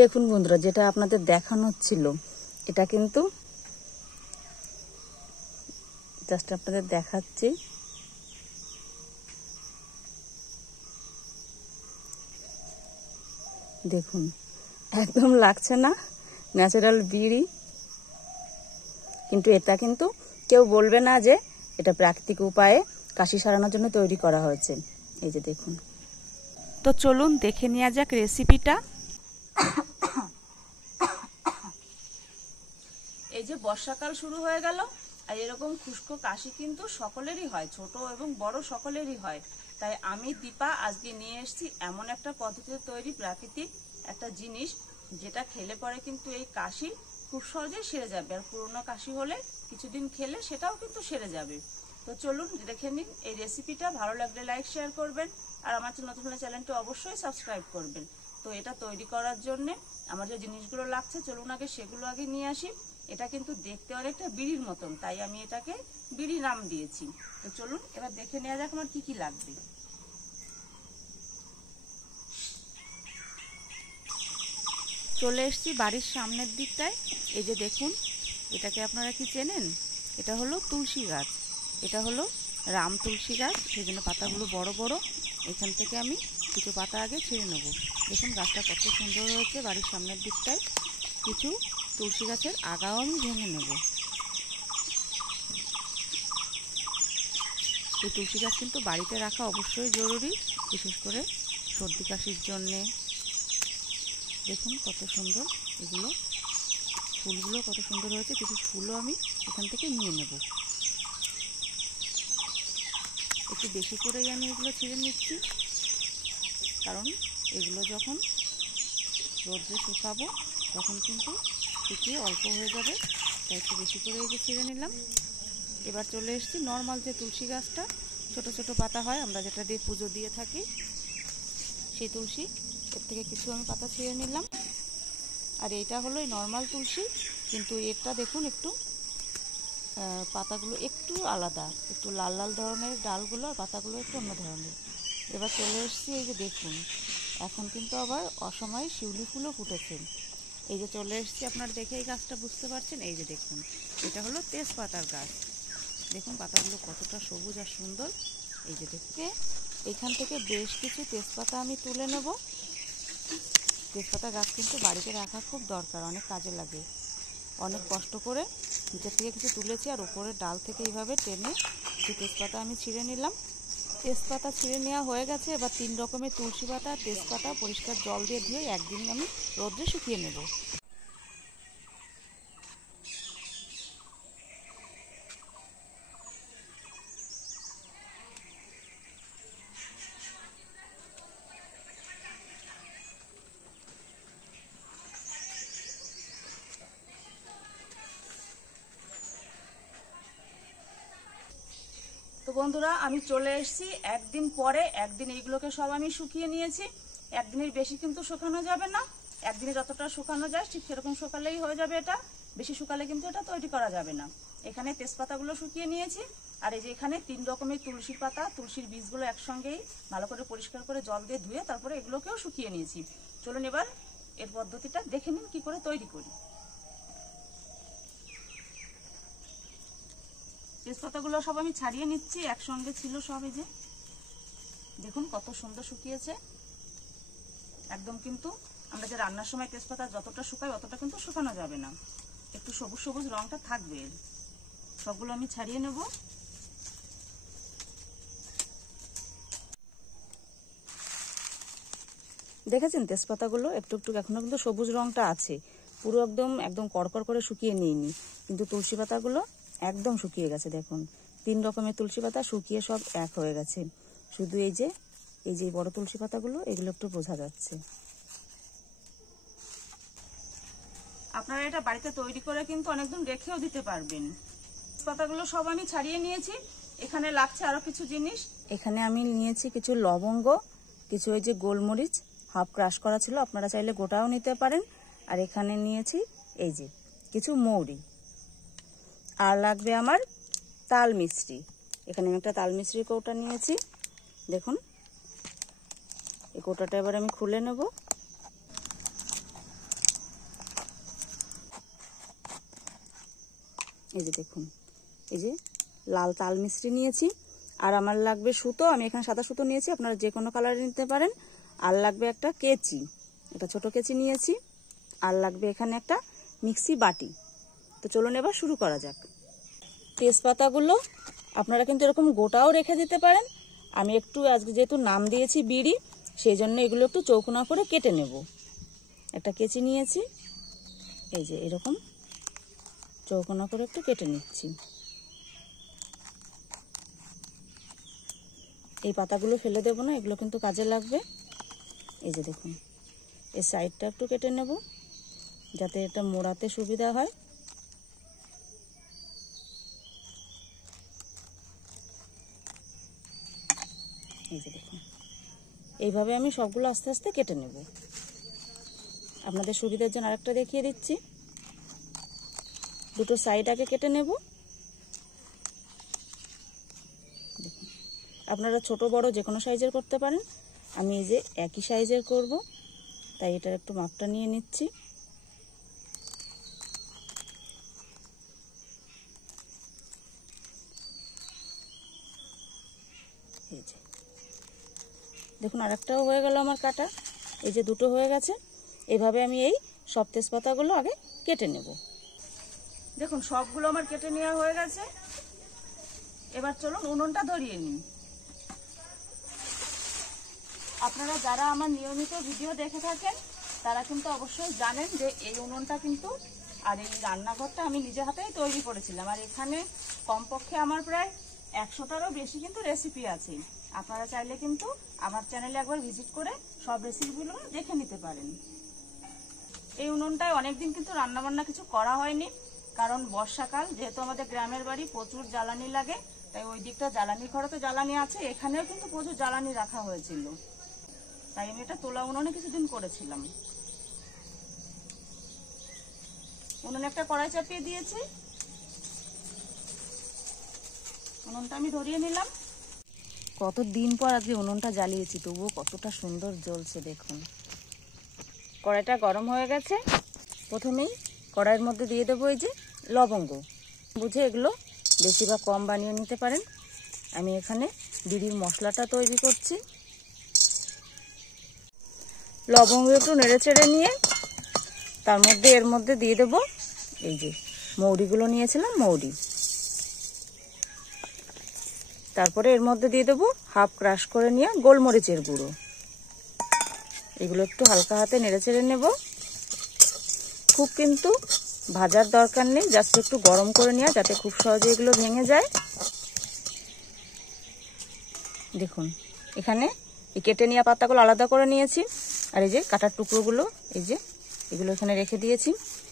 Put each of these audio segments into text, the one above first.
দেখুন বন্ধুরা, যেটা আপনাদের দেখানো ছিল এটা কিন্তু জাস্ট আপনাদের দেখাচ্ছি। দেখুন, একদম লাগছে না ন্যাচারাল বিড়ি, কিন্তু এটা কিন্তু কেউ বলবে না যে এটা প্রাকৃতিক উপায়ে কাশি সারানোর জন্য তৈরি করা হয়েছে। এই যে দেখুন। তো চলুন দেখে নেওয়া যাক রেসিপিটা। এই যে বর্ষাকাল শুরু হয়ে গেল, আর এরকম খুশকো কাশি কিন্তু সকলেরই হয়, ছোট এবং বড় সকলেরই হয়। তাই আমি দীপা আজকে নিয়ে এসেছি এমন একটা পদ্ধতিতে তৈরি প্রাকৃতিক একটা জিনিস, যেটা খেলে পরে কিন্তু এই কাশি খুব সহজেই সেরে যাবে। আর পুরোনো কাশি হলে কিছুদিন খেলে সেটাও কিন্তু সেরে যাবে। তো চলুন দেখে নিন এই রেসিপিটা। ভালো লাগলে লাইক শেয়ার করবেন, আর আমার নতুন হলে চ্যানেলটি অবশ্যই সাবস্ক্রাইব করবেন। তো এটা তৈরি করার জন্য আমার যে জিনিসগুলো লাগছে, চলুন আগে সেগুলো আগে নিয়ে আসি। এটা কিন্তু দেখতে অনেকটা বিড়ির মতন, তাই আমি এটাকে বিড়ি নাম দিয়েছি। তো চলুন এবার দেখে নেওয়া যাক আমার কি কি লাগবে। চলে এসেছি বাড়ির সামনের দিকটায়। এই যে দেখুন, এটাকে আপনারা কি চেনেন? এটা হলো তুলসী গাছ। এটা হলো রাম তুলসী গাছ, সেই জন্য পাতাগুলো বড় বড়। এখান থেকে আমি কিছু পাতা আগে ছিঁড়ে নেব। দেখুন গাছটা কত সুন্দর হয়েছে। বাড়ির সামনের দিকটায় কিছু তুলসী গাছের আগাও আমি ভেঙে নেব। এই তুলসী গাছ কিন্তু বাড়িতে রাখা অবশ্যই জরুরি, বিশেষ করে সর্দি কাশির জন্যে। দেখুন কত সুন্দর, এগুলো ফুলগুলো কত সুন্দর হয়েছে। কিছু ফুলও আমি এখান থেকে নিয়ে নেব। একটু বেশি করেই আমি এগুলো ছিঁড়ে নিচ্ছি, কারণ এগুলো যখন রোদ্রে শুকাবো তখন কিন্তু শুকিয়ে অল্প হয়ে যাবে, তাই একটু বেশি করে এই যে ছিঁড়ে নিলাম। এবার চলে এসেছি নর্মাল যে তুলসী গাছটা, ছোট ছোট পাতা হয়, আমরা যেটা দিয়ে পুজো দিয়ে থাকি, সেই তুলসী। এর থেকে কিছু আমি পাতা ছিঁড়ে নিলাম। আর এইটা হলো এই নর্মাল তুলসী, কিন্তু এটা দেখুন একটু পাতাগুলো একটু আলাদা, একটু লাল লাল ধরনের ডালগুলো, আর পাতাগুলো একটু অন্য ধরনের। এবার চলে এসেছি এই যে দেখুন, এখন কিন্তু আবার অসময়ে শিউলি ফুলও ফুটেছে। এই যে চলে এসেছি, আপনারা দেখে এই গাছটা বুঝতে পারছেন। এই যে দেখুন, এটা হলো তেজপাতার গাছ। দেখুন পাতাগুলো কতটা সবুজ আর সুন্দর। এই যে দেখে এখান থেকে বেশ কিছু তেজপাতা আমি তুলে নেব। তেজপাতা গাছ কিন্তু বাড়িতে রাখা খুব দরকার, অনেক কাজে লাগে। অনেক কষ্ট করে নিচের থেকে কিছু তুলেছি, আর উপরের ডাল থেকে এইভাবে টেনে কিছু তেজপাতা আমি ছিঁড়ে নিলাম। তেজপাতা ছিঁড়ে নেওয়া হয়ে গেছে। এবার 3 রকমের তুলসী পাতা, তেজপাতা পরিষ্কার জল দিয়ে ধুয়ে একদিন আমি রোদ্রে শুকিয়ে নেব। তো বন্ধুরা, আমি চলে এসেছি একদিন পরে। একদিন এইগুলোকে সব আমি শুকিয়ে নিয়েছি। একদিনের বেশি কিন্তু শুকানো যাবে না, একদিনে যতটা শুকানো যায় ঠিক সেরকম শুকালেই হয়ে যাবে। এটা বেশি শুকালে কিন্তু এটা তৈরি করা যাবে না। এখানে তেজপাতাগুলো শুকিয়ে নিয়েছি, আর এই যে এখানে 3 রকমের তুলসীর পাতা, তুলসীর বীজগুলো একসঙ্গেই ভালো করে পরিষ্কার করে জল দিয়ে ধুয়ে তারপরে এগুলোকেও শুকিয়ে নিয়েছি। চলুন এবার এর পদ্ধতিটা দেখে নিন কি করে তৈরি করি। তেজপাতাগুলো সব আমি ছাড়িয়ে নিচ্ছি, একসঙ্গে ছিল সব। এই যে দেখুন কত সুন্দর শুকিয়েছে একদম। কিন্তু আমরা যে রান্নার সময় তেজপাতা যতটা শুকাই অতটা কিন্তু শুকানো যাবে না, একটু সবুজ সবুজ রংটা থাকবে। সবগুলো আমি ছাড়িয়ে নেব। দেখেছেন তেজপাতাগুলো একটু একটু এখনো কিন্তু সবুজ রংটা আছে, পুরো একদম একদম কড়কড় করে শুকিয়ে নিইনি। কিন্তু তুলসী পাতাগুলো একদম শুকিয়ে গেছে। দেখুন 3 রকমের তুলসী পাতা শুকিয়ে সব এক হয়ে গেছে। শুধু এই যে বড় তুলসী পাতাগুলো, এগুলো একটু বোঝা যাচ্ছে। আপনারা এটা বাড়িতে তৈরি করে কিন্তু অনেকদিন রেখেও দিতে পারবেন। পাতাগুলো সব আমি ছাড়িয়ে নিয়েছি। এখানে লাগছে আরো কিছু জিনিস। এখানে আমি নিয়েছি কিছু লবঙ্গ, কিছু ওই যে গোলমরিচ হাফ ক্রাশ করা ছিল, আপনারা চাইলে গোটাও নিতে পারেন। আর এখানে নিয়েছি এই যে কিছু মৌরি। আর লাগবে আমার তাল মিছরি। এখানে আমি একটা তাল মিছরির কৌটা নিয়েছি। দেখুন এই কৌটাটা এবার আমি খুলে নেব। এই যে দেখুন, এই যে লাল তাল মিশ্রি নিয়েছি, আর আমার লাগবে সুতো, আমি এখানে সাদা সুতো নিয়েছি, আপনারা যে কোনো কালারে নিতে পারেন। আর লাগবে একটা কেচি, একটা ছোট কেচি নিয়েছি, আর লাগবে এখানে একটা মিক্সি বাটি। তো চলুন এবার শুরু করা যাক। তেজপাতাগুলো আপনারা কিন্তু এরকম গোটাও রেখে দিতে পারেন। আমি একটু আজকে যেহেতু নাম দিয়েছি বিড়ি, সেই জন্য এগুলো একটু চৌকোনা করে কেটে নেব। একটা কেচি নিয়েছি, এই যে এরকম চৌকোনা করে একটু কেটে নিচ্ছি। এই পাতাগুলো ফেলে দেবো না, এগুলো কিন্তু কাজে লাগবে। এই যে দেখুন, এই সাইডটা একটু কেটে নেব যাতে এটা মোড়াতে সুবিধা হয়। এই যে দেখুন, এইভাবে আমি সবগুলো আস্তে আস্তে কেটে নেব। আপনাদের সুবিধার জন্য আরেকটা দেখিয়ে দিচ্ছি। দুটো সাইড আগে কেটে নেব। দেখুন, আপনারা ছোট বড় যে কোনো সাইজের করতে পারেন। আমি এই যে একই সাইজের করব, তাই এটার একটু মাপটা নিয়ে নিচ্ছি। এই যে দেখুন, আরেকটাও হয়ে গেল আমার কাটা। এই যে দুটো হয়ে গেছে। এভাবে আমি এই সব তেজপাতাগুলো আগে কেটে নেব। দেখুন, সবগুলো আমার কেটে নেওয়া হয়ে গেছে। এবার চলুন উনুনটা ধরিয়ে নিই। আপনারা যারা আমার নিয়মিত ভিডিও দেখে থাকেন তারা কিন্তু অবশ্যই জানেন যে এই উনুনটা কিন্তু আর এই রান্নাঘরটা আমি নিজে হাতেই তৈরি করেছিলাম। আর এখানে কমপক্ষে আমার প্রায় 100টারও বেশি কিন্তু রেসিপি আছে। আপনারা চাইলে কিন্তু আমার চ্যানেলে একবার ভিজিট করে সব রেসিপিগুলো দেখে নিতে পারেন। এই উনুনটায় অনেকদিন কিন্তু রান্নাবান্না কিছু করা হয়নি, কারণ বর্ষাকাল, যেহেতু আমাদের গ্রামের বাড়ি, প্রচুর জ্বালানি লাগে। তাই ওই দিকটা জ্বালানি ঘরে তো জ্বালানি আছে, এখানেও কিন্তু প্রচুর জ্বালানি রাখা হয়েছিল। তাই আমি এটা তোলা উনুনে কিছুদিন করেছিলাম। উনুনে একটা কড়াই চাপিয়ে দিয়েছি, উনুনটা আমি ধরিয়ে নিলাম। কতদিন পর আজকে উনুনটা জ্বালিয়েছি, তবুও কতটা সুন্দর জ্বলছে দেখুন। কড়াইটা গরম হয়ে গেছে। প্রথমেই কড়াইয়ের মধ্যে দিয়ে দেবো এই যে লবঙ্গ। বুঝে এগুলো বেশি বা কম বানিয়ে নিতে পারেন। আমি এখানে বিড়ির মশলাটা তৈরি করছি। লবঙ্গ একটু নেড়ে চেড়ে নিয়ে এর মধ্যে দিয়ে দেবো এই যে মৌরিগুলো নিয়েছিলাম, মৌরি। তারপরে এর মধ্যে দিয়ে দেবো হাফ ক্রাশ করে নিয়ে গোলমরিচের গুঁড়ো। এগুলো একটু হালকা হাতে নেড়ে চেড়ে নেব। খুব কিন্তু ভাজার দরকার নেই, জাস্ট একটু গরম করে নেওয়া, যাতে খুব সহজে এগুলো ভেঙে যায়। দেখুন, এখানে এই কেটে নেওয়া পাতাগুলো আলাদা করে নিয়েছি, আর এই যে কাটার টুকরোগুলো এই যে এগুলো এখানে রেখে দিয়েছি।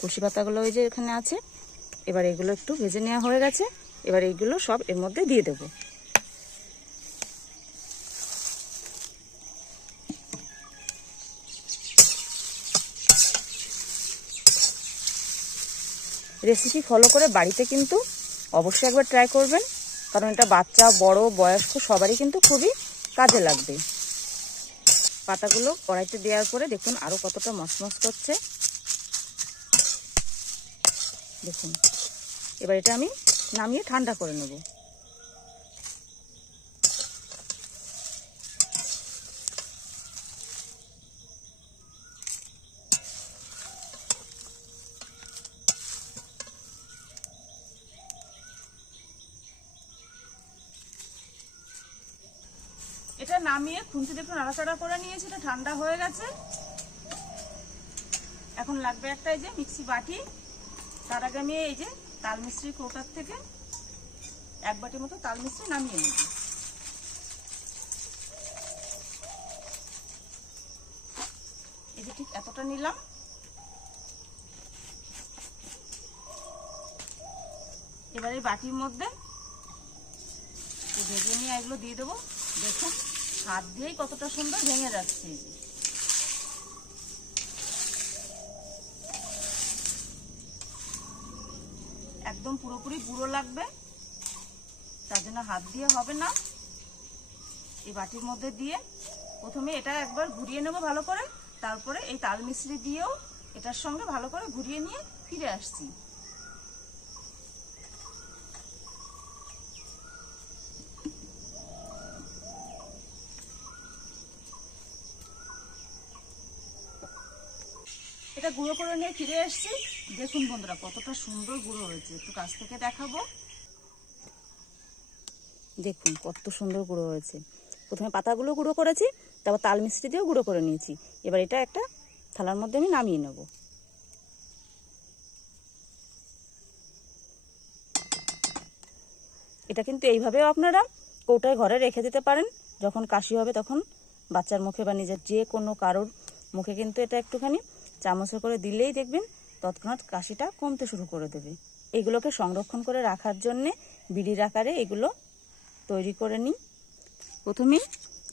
কুশি পাতাগুলো ওই যে এখানে আছে। এবার এগুলো একটু ভেজে নেওয়া হয়ে গেছে। এবার এইগুলো সব এর মধ্যে দিয়ে দেব। রেসিপি ফলো করে বাড়িতে কিন্তু অবশ্যই একবার ট্রাই করবেন, কারণ এটা বাচ্চা বড় বয়স্ক সবারই কিন্তু খুবই কাজে লাগবে। পাতাগুলো কড়াইতে দেওয়ার পরে দেখুন আরো কতটা মচমচ করছে। দেখুন, এবার এটা আমি নামিয়ে ঠান্ডা করে নেব। এটা নামিয়ে খুন্তিতে একটু নাড়াচাড়া করে নিয়েছি, এটা ঠান্ডা হয়ে গেছে। এখন লাগবে একটা এই যে মিক্সি বাটি। তার আগে আমি এই যে তাল মিশ্রি কৌটার থেকে 1 বাটি মতো তাল মিশ্রি নামিয়ে নেব। এই যে ঠিক এতটা নিলাম। এবার এই বাটির মধ্যে ভেজে নিয়ে এগুলো দিয়ে দেবো। দেখুন, হাত দিয়েই কতটা সুন্দর ভেঙে যাচ্ছে। একদম পুরোপুরি গুঁড়ো লাগবে, তার জন্য হাত দিয়ে হবে না। এই বাটির মধ্যে দিয়ে প্রথমে এটা একবার ঘুরিয়ে নেব ভালো করে, তারপরে এই তাল মিশ্রি দিয়েও এটার সঙ্গে ভালো করে ঘুরিয়ে নিয়ে ফিরে আসছি। এটা গুঁড়ো করে নিয়ে ফিরে এসেছি। দেখুন বন্ধুরা কতটা সুন্দর গুঁড়ো হয়েছে, একটু কাছ থেকে দেখাবো। দেখুন কত সুন্দর গুঁড়ো হয়েছে। প্রথমে পাতাগুলো গুঁড়ো করেছি, তারপর তাল মিষ্টি দিয়েও গুঁড়ো করে নিয়েছি। এবার এটা একটা থালার মধ্যে আমি নামিয়ে নেব। এটা কিন্তু এইভাবেও আপনারা কৌটায় ঘরে রেখে দিতে পারেন। যখন কাশি হবে তখন বাচ্চার মুখে বা নিজের যে কোনো কারোর মুখে কিন্তু এটা একটুখানি চামচে করে দিলেই দেখবেন তৎক্ষণাৎ কাশিটা কমতে শুরু করে দেবে। এগুলোকে সংরক্ষণ করে রাখার জন্যে বিড়ির আকারে এগুলো তৈরি করে নিই। প্রথমেই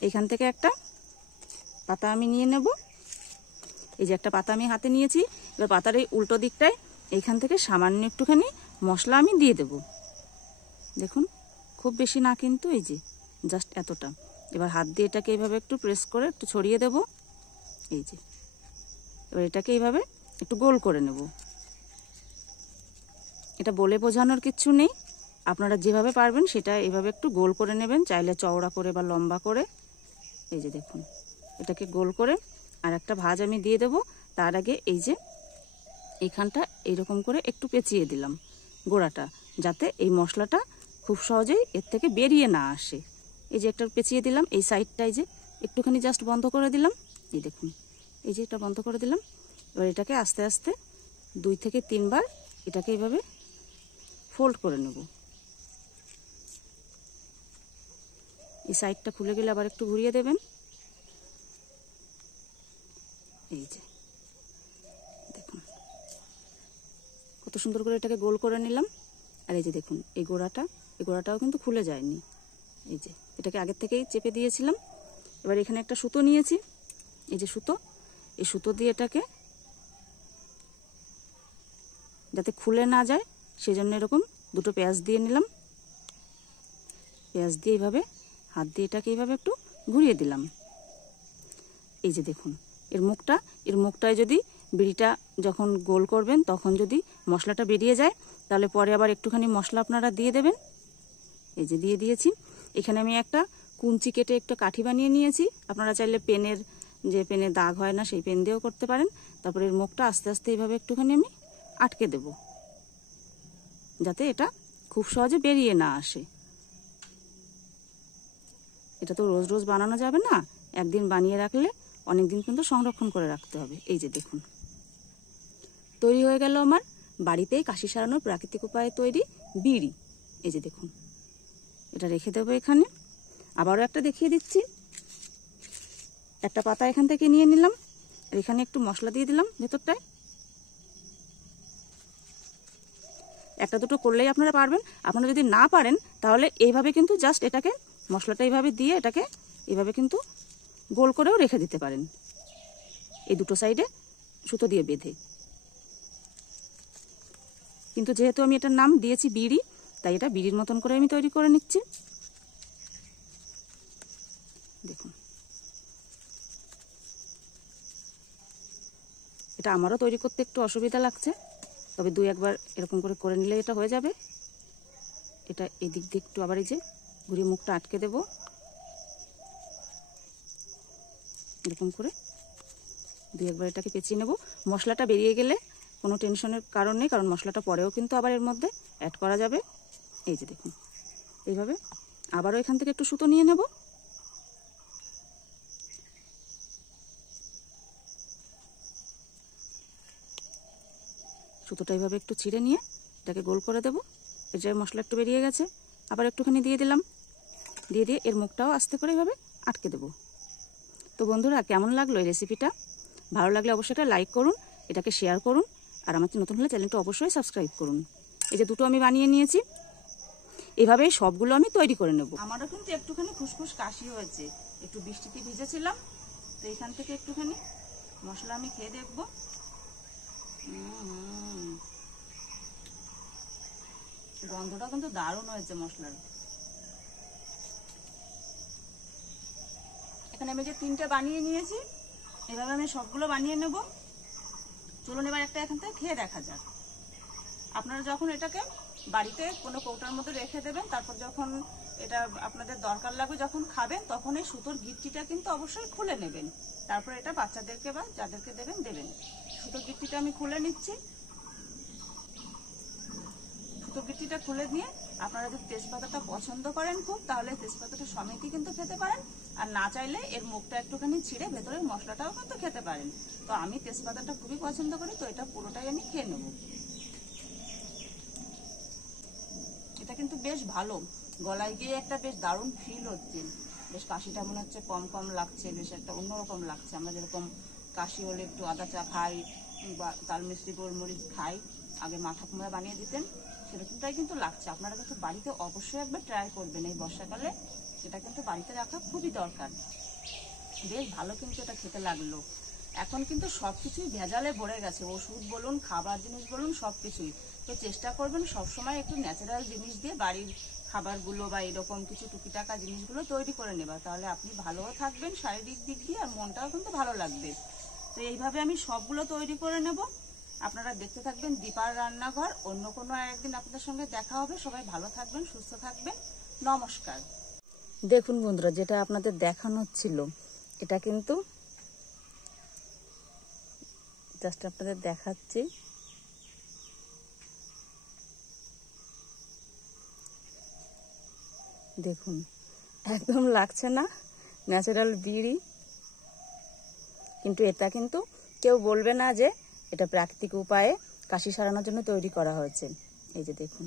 এইখান থেকে একটা পাতা আমি নিয়ে নেব। এই যে একটা পাতা আমি হাতে নিয়েছি। এবার পাতার এই উল্টো দিকটায় এইখান থেকে সামান্য একটুখানি মশলা আমি দিয়ে দেব। দেখুন খুব বেশি না কিন্তু, এই যে জাস্ট এতটা। এবার হাত দিয়ে এটাকে এইভাবে একটু প্রেস করে একটু ছড়িয়ে দেব। এই যে এবার এটাকে এইভাবে একটু গোল করে নেব। এটা বলে বোঝানোর কিচ্ছু নেই, আপনারা যেভাবে পারবেন সেটা এইভাবে একটু গোল করে নেবেন, চাইলে চওড়া করে বা লম্বা করে। এই যে দেখুন এটাকে গোল করে আর একটা ভাঁজ আমি দিয়ে দেব। তার আগে এই যে এইখানটা এইরকম করে একটু পেঁচিয়ে দিলাম গোড়াটা, যাতে এই মশলাটা খুব সহজেই এর থেকে বেরিয়ে না আসে। এই যে একটা পেঁচিয়ে দিলাম, এই সাইডটাই যে একটুখানি জাস্ট বন্ধ করে দিলাম। এই দেখুন এই যে এটা বন্ধ করে দিলাম। এবার এটাকে আস্তে আস্তে 2 থেকে 3 বার এটাকে এইভাবে ফোল্ড করে নেব। এই সাইডটা খুলে গেলে আবার একটু ঘুরিয়ে দেবেন। এই যে দেখুন কত সুন্দর করে এটাকে গোল করে নিলাম। আর এই যে দেখুন এই গোড়াটাও কিন্তু খুলে যায়নি। এই যে এটাকে আগের থেকেই চেপে দিয়েছিলাম। এবার এখানে একটা সুতো নিয়েছি, এই যে সুতো, এই সুতো দিয়ে এটাকে যাতে খুলে না যায় সেজন্য এরকম 2টো পেঁয়াজ দিয়ে নিলাম। পেঁয়াজ দিয়ে এইভাবে হাত দিয়ে এটাকে এইভাবে একটু ঘুরিয়ে দিলাম। এই যে দেখুন এর মুখটায় যদি বিড়িটা যখন গোল করবেন তখন যদি মশলাটা বেরিয়ে যায় তাহলে পরে আবার একটুখানি মশলা আপনারা দিয়ে দেবেন। এই যে দিয়ে দিয়েছি। এখানে আমি একটা কুঞ্চি কেটে একটা কাঠি বানিয়ে নিয়েছি। আপনারা চাইলে পেনে দাগ হয় না সেই পেন দিয়েও করতে পারেন। তারপরে এর মুখটা আস্তে আস্তে এইভাবে একটুখানি আমি আটকে দেব, যাতে এটা খুব সহজে বেরিয়ে না আসে। এটা তো রোজ রোজ বানানো যাবে না, একদিন বানিয়ে রাখলে অনেকদিন কিন্তু সংরক্ষণ করে রাখতে হবে। এই যে দেখুন তৈরি হয়ে গেল আমার বাড়িতেই কাশি সারানোর প্রাকৃতিক উপায়ে তৈরি বিড়ি। এই যে দেখুন এটা রেখে দেবো এখানে। আবারও একটা দেখিয়ে দিচ্ছি। একটা পাতা এখান থেকে নিয়ে নিলাম, আর এখানে একটু মশলা দিয়ে দিলাম ভেতরটায়। একটা দুটো করলেই আপনারা পারবেন। আপনারা যদি না পারেন তাহলে এইভাবে কিন্তু জাস্ট এটাকে মশলাটা এইভাবে দিয়ে এটাকে এইভাবে কিন্তু গোল করেও রেখে দিতে পারেন, এই দুটো সাইডে সুতো দিয়ে বেঁধে। কিন্তু যেহেতু আমি এটার নাম দিয়েছি বিড়ি, তাই এটা বিড়ির মতন করে আমি তৈরি করে নিচ্ছি। দেখুন এটা আমারও তৈরি করতে একটু অসুবিধা লাগছে, তবে 2-1 বার এরকম করে নিলে এটা হয়ে যাবে। এটা এই দিক দিয়ে একটু আবার এই যে ঘুরিয়ে মুখটা আটকে দেব। এরকম করে 2-1 বার এটাকে পেঁচিয়ে নেব। মশলাটা বেরিয়ে গেলে কোনো টেনশনের কারণ নেই, কারণ মশলাটা পরেও কিন্তু আবার এর মধ্যে অ্যাড করা যাবে। এই যে দেখুন এইভাবে আবারও এখান থেকে একটু সুতো নিয়ে নেব। সুতোটা এইভাবে একটু ছিঁড়ে নিয়ে এটাকে গোল করে দেবো। এর যে মশলা একটু বেরিয়ে গেছে, আবার একটুখানি দিয়ে দিলাম। দিয়ে এর মুখটাও আস্তে করে এইভাবে আটকে দেবো। তো বন্ধুরা কেমন লাগলো এই রেসিপিটা? ভালো লাগলে অবশ্যই এটা লাইক করুন, এটাকে শেয়ার করুন, আর আমার নতুন হলে চ্যানেলটা অবশ্যই সাবস্ক্রাইব করুন। এই যে দুটো আমি বানিয়ে নিয়েছি, এভাবে সবগুলো আমি তৈরি করে নেব। আমারও কিন্তু একটুখানি খুসখুস কাশি হয়েছে, একটু বৃষ্টিতে ভিজেছিলাম, তো এখান থেকে একটুখানি মশলা আমি খেয়ে দেখব। গন্ধটা কিন্তু দারুণ হয়েছে মশলার। এখানে আমি যে 3টে বানিয়ে নিয়েছি, এভাবে আমি সবগুলো বানিয়ে নেব। চলুন এবার একটা এখান থেকে খেয়ে দেখা যাক। আপনারা যখন এটাকে বাড়িতে কোনো কৌটার মধ্যে রেখে দেবেন, তারপর যখন এটা আপনাদের দরকার লাগবে যখন খাবেন, তখন এই সুতোর গিট্টিটা কিন্তু অবশ্যই খুলে নেবেন। তারপর এটা বাচ্চাদেরকে বা যাদেরকে দেবেন সুতোর গিট্টি গিট্টিটা আমি খুলে নিচ্ছি। সুতো গিট্টিটা খুলে দিয়ে আপনারা যদি তেজপাতাটা পছন্দ করেন খুব, তাহলে তেজপাতাটা সমেতই কিন্তু খেতে পারেন, আর না চাইলে এর মুখটা একটুখানি ছিঁড়ে ভেতরের মশলাটাও কিন্তু খেতে পারেন। তো আমি তেজপাতাটা খুবই পছন্দ করি, তো এটা পুরোটাই আমি খেয়ে নেব। এটা কিন্তু বেশ ভালো, গলায় গিয়ে একটা বেশ দারুণ ফিল হচ্ছে, বেশ কাশিটা মনে হচ্ছে কম কম লাগছে, বেশ একটা অন্যরকম লাগছে। আমরা যেরকম কাশি হলে একটু আদা চা খাই বা তাল মিষ্টি গোলমরিচ খাই, আগে মা ঠাকুমা বানিয়ে দিতেন, সেরকমটাই কিন্তু লাগছে। আপনারা কিন্তু বাড়িতে অবশ্যই একবার ট্রাই করবেন এই বর্ষাকালে, এটা কিন্তু বাড়িতে রাখা খুবই দরকার। বেশ ভালো কিন্তু এটা খেতে লাগলো। এখন কিন্তু সবকিছুই ভেজালে ভরে গেছে, ওষুধ বলুন, খাবার জিনিস বলুন, সবকিছুই। তো চেষ্টা করবেন সবসময় একটু ন্যাচারাল জিনিস দিয়ে বাড়ির খাবারগুলো বা এরকম কিছু টুকিটাকা জিনিসগুলো তৈরি করে নেবা, তাহলে আপনি ভালোও থাকবেন শারীরিক দিক দিয়ে, আর মনটাও কিন্তু ভালো লাগবে। তো এইভাবে আমি সবগুলো তৈরি করে নেব। আপনারা দেখতে থাকবেন দীপার রান্নাঘর। অন্য কোনো একদিন আপনাদের সঙ্গে দেখা হবে। সবাই ভালো থাকবেন, সুস্থ থাকবেন। নমস্কার। দেখুন বন্ধুরা, যেটা আপনাদের দেখানো ছিল, এটা কিন্তু জাস্ট আপনাদের দেখাচ্ছি। দেখুন, একদম লাগছে না ন্যাচারাল বিড়ি, কিন্তু এটা কিন্তু কেউ বলবে না যে এটা প্রাকৃতিক উপায়ে কাশি সারানোর জন্য তৈরি করা হয়েছে। এই যে দেখুন।